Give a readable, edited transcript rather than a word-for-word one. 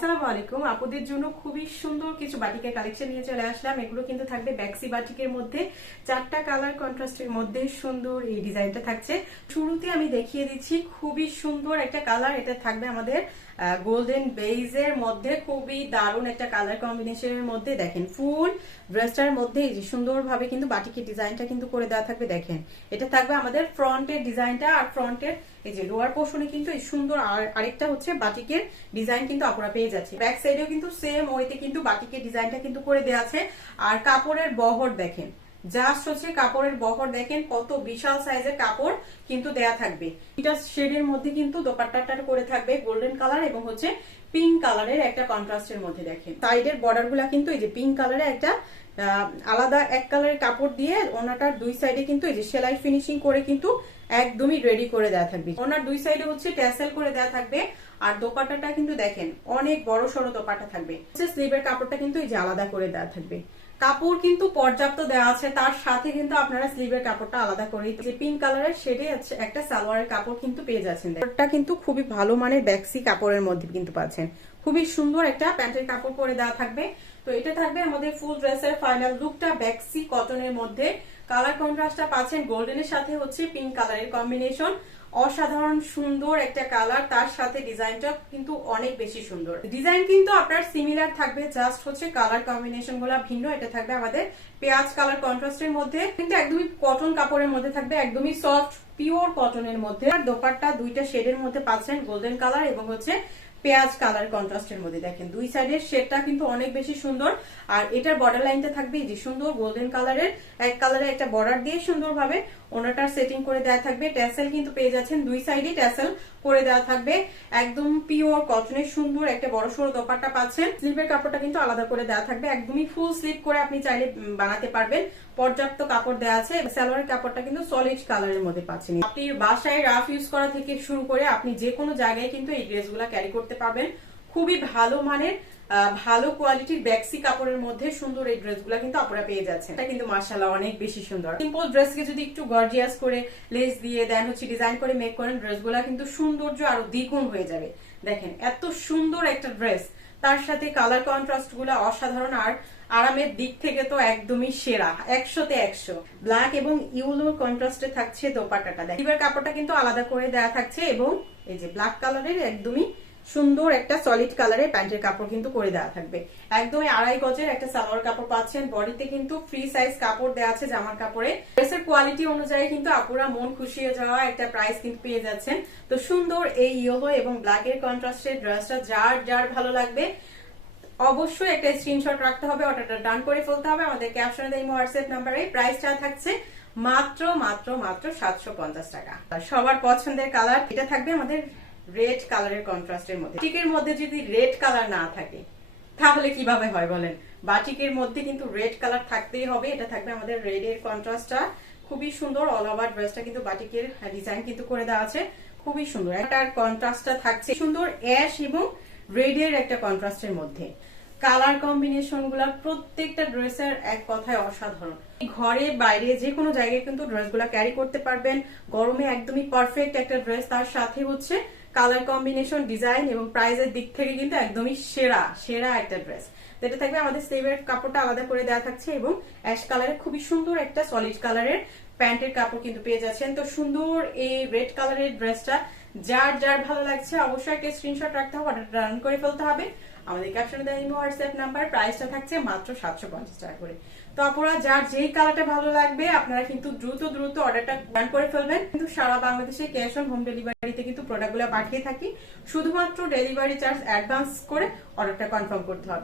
আসসালামু আলাইকুম। আপুদের জন্য খুবই সুন্দর কিছু বাটিকের কালেকশন নিয়ে চলে আসলাম। এগুলো কিন্তু থাকবে ব্যাক্সি বাটিকের মধ্যে, চারটা কালার কন্ট্রাস্টের মধ্যে সুন্দর এই ডিজাইনটা থাকছে। শুরুতে আমি দেখিয়ে দিচ্ছি খুবই সুন্দর একটা কালার। এটা থাকবে আমাদের গোল্ডেন বেজের মধ্যে, খুবই দারুণ একটা কালার কম্বিনেশনের মধ্যে। দেখেন ফুল ড্রেসটার মধ্যে এই যে সুন্দরভাবে কিন্তু বাটিকের ডিজাইনটা কিন্তু করে দেওয়া থাকবে। দেখেন এটা থাকবে আমাদের ফ্রন্টের ডিজাইনটা, আর ফ্রন্টের এই যে লোয়ার পোর্শনে কিন্তু এই সুন্দর আরেকটা হচ্ছে বাটিকের ডিজাইন কিন্তু আপনারা পেয়ে যাচ্ছে। ব্যাক সাইডেও কিন্তু সেম ওয়েতে কিন্তু বাটিকের ডিজাইনটা কিন্তু করে দেওয়া আছে। আর কাপড়ের বহর দেখেন, জাস্ট হচ্ছে কাপড়ের বহর দেখেন কত বিশাল সাইজের কাপড় কিন্তু দেয়া থাকবে। এটা শেডের মধ্যে কিন্তু দোপাট্টাটা করে থাকবে গোল্ডেন কালার এবং হচ্ছে পিঙ্ক কালারের একটা কন্ট্রাস্টের মধ্যে। দেখেন সাইডের বর্ডার গুলা কিন্তু এই যে পিঙ্ক কালারের একটা আলাদা এক কালারের কাপড় দিয়ে ওনাটার দুই সাইডে কিন্তু এই যে সেলাই ফিনিশিং করে কিন্তু একদমই রেডি করে দেওয়া থাকবে। ওনার দুই সাইডে হচ্ছে ট্যাসেল করে দেওয়া থাকবে। আর দোপাট্টাটা কিন্তু দেখেন অনেক বড় সড়ো দোপাট্টা থাকবে। স্লিভের কাপড়টা কিন্তু এই যে আলাদা করে দেওয়া থাকবে। কাপড় কিন্তু পর্যাপ্ত দেওয়া আছে, তার সাথে কিন্তু আপনারা স্লিভের কাপড়টা আলাদা করে যে পিঙ্ক কালারের শেডে একটা সালোয়ারের কাপড় কিন্তু পেয়ে যাচ্ছেন। কাপড়টা কিন্তু খুবই ভালো মানের ব্যাক্সি কাপড়ের মধ্যে কিন্তু পাচ্ছেন। খুবই সুন্দর একটা প্যান্টের কাপড় করে দেওয়া থাকবে। তো এটা থাকবে আমাদের ফুল ড্রেসের ফাইনাল লুকটা ব্যাক্সি কটনের মধ্যে। কালার কন্ট্রাস্টটা পাচ্ছেন গোল্ডেনের সাথে হচ্ছে পিঙ্ক কালারের কম্বিনেশন। অসাধারণ সুন্দর একটা কালার, তার সাথে ডিজাইনটা কিন্তু অনেক বেশি সুন্দর। ডিজাইন কিন্তু আপনার সিমিলার থাকবে, জাস্ট হচ্ছে কালার কম্বিনেশন গুলা ভিন্ন। এটা থাকবে আমাদের পেঁয়াজ কালার কন্ট্রাস্টের মধ্যে, কিন্তু একদমই কটন কাপড়ের মধ্যে থাকবে, একদমই সফট পিওর কটনের মধ্যে। আর দোপাট্টা দুইটা শেডের মধ্যে পাচ্ছেন গোল্ডেন কালার এবং হচ্ছে পেঁয়াজ কালার কন্ট্রাস্টের মধ্যে। দেখেন দুই সাইডের শেডটা কিন্তু অনেক বেশি সুন্দর। আর এটার বর্ডার লাইনটা থাকবে যে সুন্দর গোল্ডেন কালারের এক কালারে একটা বর্ডার দিয়ে সুন্দরভাবে ওনাটার সেটিং করে দেওয়া থাকবে। ট্যাসেল কিন্তু পেয়ে যাচ্ছেন, দুই সাইডে ট্যাসেল করে দেওয়া থাকবে। একদম পিওর কটনের সুন্দর একটা বড় সড়ো দোপাট্টা পাচ্ছেন। স্লিভের কাপড়টা কিন্তু আলাদা করে দেওয়া থাকবে, একদমই ফুল স্লিভ করে আপনি চাইলে বানাতে পারবেন। পর্যাপ্ত কাপড় দেওয়া আছে। সালোয়ারের কাপড়টা কিন্তু সলিড কালারের মধ্যে পাচ্ছেন। আপনি বাসায় রাফ ইউজ করা থেকে শুরু করে আপনি যে কোনো জায়গায় কিন্তু এই ড্রেসগুলো ক্যারি করতে পারবেন। খুবই ভালো মানের ভালো কোয়ালিটির ব্যাক্সি কাপড়ের মধ্যে সুন্দর এই ড্রেসগুলো কিন্তু আপনারা পেয়ে যাচ্ছেন। এটা কিন্তু মাশাআল্লাহ অনেক বেশি সুন্দর। সিম্পল ড্রেসকে যদি একটু গর্জিয়াস করে লেস দিয়ে দেন হচ্ছে ডিজাইন করে মেক করেন, ড্রেসগুলো কিন্তু সৌন্দর্য আরো দ্বিগুণ হয়ে যাবে। দেখেন এত সুন্দর একটা ড্রেস, তার সাথে কালার কন্ট্রাস্ট গুলো অসাধারণ। আর আরামের দিক থেকে তো একদমই সেরা, 100তে 100। ব্ল্যাক এবং ইউলো কন্ট্রাস্টে থাকছে দোপাট্টাটা। দেখেন কাপড়টা কিন্তু আলাদা করে দেওয়া থাকছে এবং এই যে ব্ল্যাক কালারের একদমই সুন্দর একটা সলিড কালারের প্যান্টের কাপড় কিন্তু করে দেওয়া থাকবে। একদমই 2.5 গজের একটা সালোয়ার কাপড় পাচ্ছেন। বডিতে কিন্তু ফ্রি সাইজ কাপড় দেওয়া আছে জামার কাপড়ে। ড্রেসের কোয়ালিটি অনুযায়ী কিন্তু আপুরা মন খুশি হয়ে যাওয়া একটা প্রাইস কিন্তু পেয়ে যাচ্ছেন। তো সুন্দর এই ইয়েলো এবং ব্ল্যাক এর কন্ট্রাস্টের ড্রেসটা যার যার ভালো লাগবে অবশ্যই একটা স্ক্রিনশট রাখতে হবে, অর্ডারটা ডান করে ফেলতে হবে। আমাদের ক্যাপশনে দেই হোয়াটসঅ্যাপ নাম্বারে। প্রাইসটা থাকছে মাত্র মাত্র মাত্র 750 টাকা। সবার পছন্দের কালার এটা থাকবে আমাদের রেড কালারের কন্ট্রাস্টের মধ্যে। বাটিকের মধ্যে যদি রেড কালার না থাকে তাহলে কিভাবে হয় বলেন? বাটিকের মধ্যে কিন্তু রেড কালার থাকতেই হবে। এটা থাকবে আমাদের রেড এর কন্ট্রাস্টটা খুবই সুন্দর। অল ওভার ড্রেসটা কিন্তু বাটিকের ডিজাইন কিন্তু করে দেওয়া আছে, খুবই সুন্দর। এটার কন্ট্রাস্টটা থাকছে সুন্দর অ্যাশ এবং রেড এর একটা কন্ট্রাস্টের মধ্যে। কালার কম্বিনেশন গুলা প্রত্যেকটা ড্রেসের এক কথায় অসাধারণ। ঘরে বাইরে যে কোনো জায়গায় কিন্তু ড্রেসগুলা ক্যারি করতে পারবেন। গরমে একদমই পারফেক্ট একটা ড্রেস, তার সাথে হচ্ছে কালার কম্বিনেশন ডিজাইন এবং প্রাইসের দিক থেকে কিন্তু একদমই সেরা সেরা একটা ড্রেস। যেটা থাকবে আমাদের স্লিভের কাপড়টা আলাদা করে দেওয়া থাকছে এবং অ্যাশ কালারের খুবই সুন্দর একটা সলিড কালারের প্যান্টের কাপড় কিন্তু পেয়ে যাচ্ছেন। তো সুন্দর এই রেড কালারের ড্রেসটা যার যার ভালো লাগছে অবশ্যই একটা স্ক্রিনশট রাখতে হবে, অর্ডার ডান করে ফেলতে হবে। আমাদের ক্যাপশনে দেওয়া হোয়াটসঅ্যাপ নাম্বার। প্রাইসটা থাকছে মাত্র 750 টাকা করে। তো আপনারা যার যেই কালারটা ভালো লাগবে আপনারা কিন্তু দ্রুত দ্রুত অর্ডারটা ডান করে ফেলবেন। কিন্তু সারা বাংলাদেশে ক্যাশ অন হোম ডেলিভারিতে কিন্তু প্রোডাক্টগুলো পাঠিয়ে থাকি। শুধুমাত্র ডেলিভারি চার্জ অ্যাডভান্স করে অর্ডারটা কনফার্ম করতে হবে।